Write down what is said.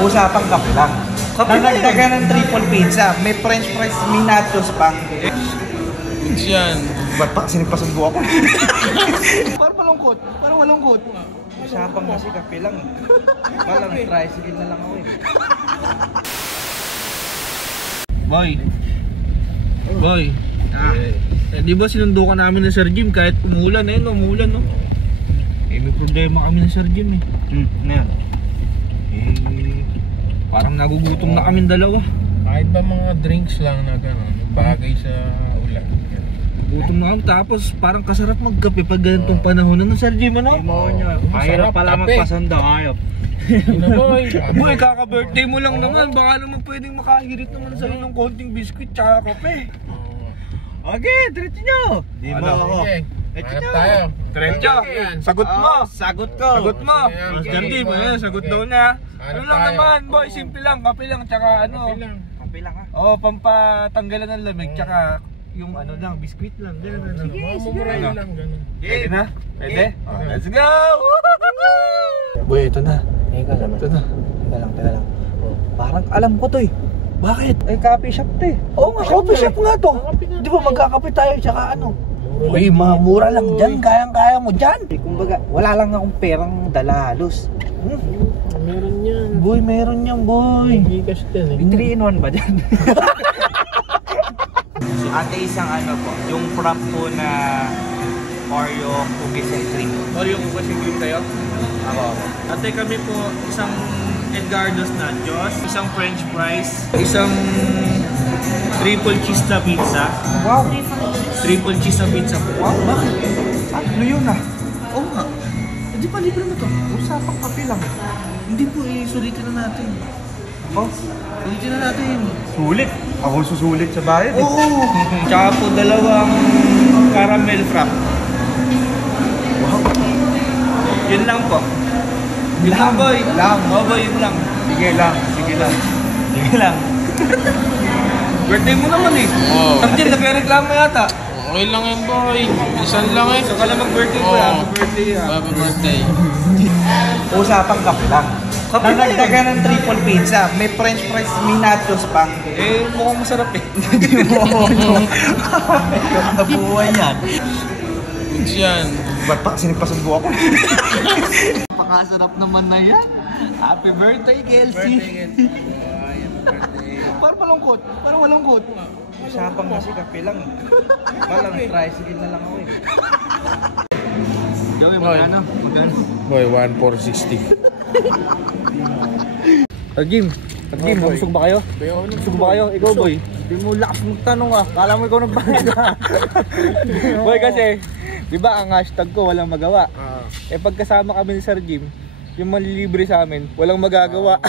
Usapang kape lang. Nanagdagan ng triple pizza. May french fries, may nachos pa. Yan. Ba't pa sinipasundo ako? Parang malungkot. Parang malungkot. Usapang kasi kape lang. Parang tricycle na lang ako eh. Boy. Boy. Di ba sinundo ka namin ng Sir Jim kahit umulan eh, no? Umulan, no? Eh, may problema kami ng Sir Jim eh. Ano yan? Eh, parang nagugutom na kami dalawa. Kahit ba mga drinks lang na gano'n, bagay sa ulan. Gutom na kami, tapos parang kasarap magkape pag ganitong panahon na, Sir Jim, ano? Mahirap pala magpasanda kayo. Boy, kaka-birthday mo lang naman. Baka naman pwedeng makahirit naman sa'yo ng konting biskuit tsaka kape. Okay, diretso nyo. Di mo ako. Hanap tayo. Diretso, sagot mo. Sagot ko. Sagot mo. Sir Jim, sagot daw niya. Ano lang naman, boy, simple lang. Kape lang, tsaka ano. Kape lang ha. Oo, pampatanggalan ng lamig, tsaka yung ano lang, biskuit lang. Sige lang gano'n. Pwede na? Pwede? Let's go! Boy, ito na. Ito na. Teka lang. Parang alam ko to eh. Bakit? Ay, coffee shop to eh. Oo nga, coffee shop nga to. Di ba magkakape tayo tsaka ano? Uy, mura lang dyan. Kayang-kaya mo dyan. Kumbaga, wala lang akong perang dala halos. Meron yan. Boy, meron yan, boy. Gigas din eh. 3-in-1 ba dyan? Ate, isang ano po, yung prop po na Oreo cookies and cream. Oreo cookies and cream tayo? Ako. Ate, kami po isang Edgardo's nachos, isang french fries, isang triple cheese na pizza. Wow! Triple cheese na pizza po. Wow, bakit? Ano yun ah? Oo nga. Hindi pa libre mo to. Usapang kape lang. Hindi po, sulitin na natin. Oh, Sulitin na natin. sulit. Ako susulit sa bayad eh. Oo. Tsaka po dalawang caramel frap. Wow. Yun lang po. Yun lang, boy. Lang. Oo, boy, yun lang. Sige lang. Sige lang. Sige lang. Birthday mo naman eh. Oo. Arjen, nagre-reklamo yata. Okay lang yan, boy. Isan lang eh. So, kala mag-birthday ko. Oo. Happy birthday ha. Happy birthday. Usapang kape lang. Nanagdagan ng triple pizza. May french fries, may nachos pa. Eh, mukhang masarap eh. Hindi mo ako. Nabuhay yan. Yan. Ba't pa sinipasundo ako? Pakasarap naman na yan. Happy birthday, Kelsey. Parang malungkot. Parang malungkot. Usapang kasi kape lang. Parang tricycle na lang ako eh. Joey, magkano? Boy, 1,460. Jim, busog ba kayo? Busog ba kayo? Ikaw, boy. Hindi mo lakas magtanong ah. Kala mo ikaw nagbayad ah. Boy, kasi, di ba ang hashtag ko walang magawa? Eh pagkasama kami ni Sir Jim, yung malilibre sa amin, walang magagawa.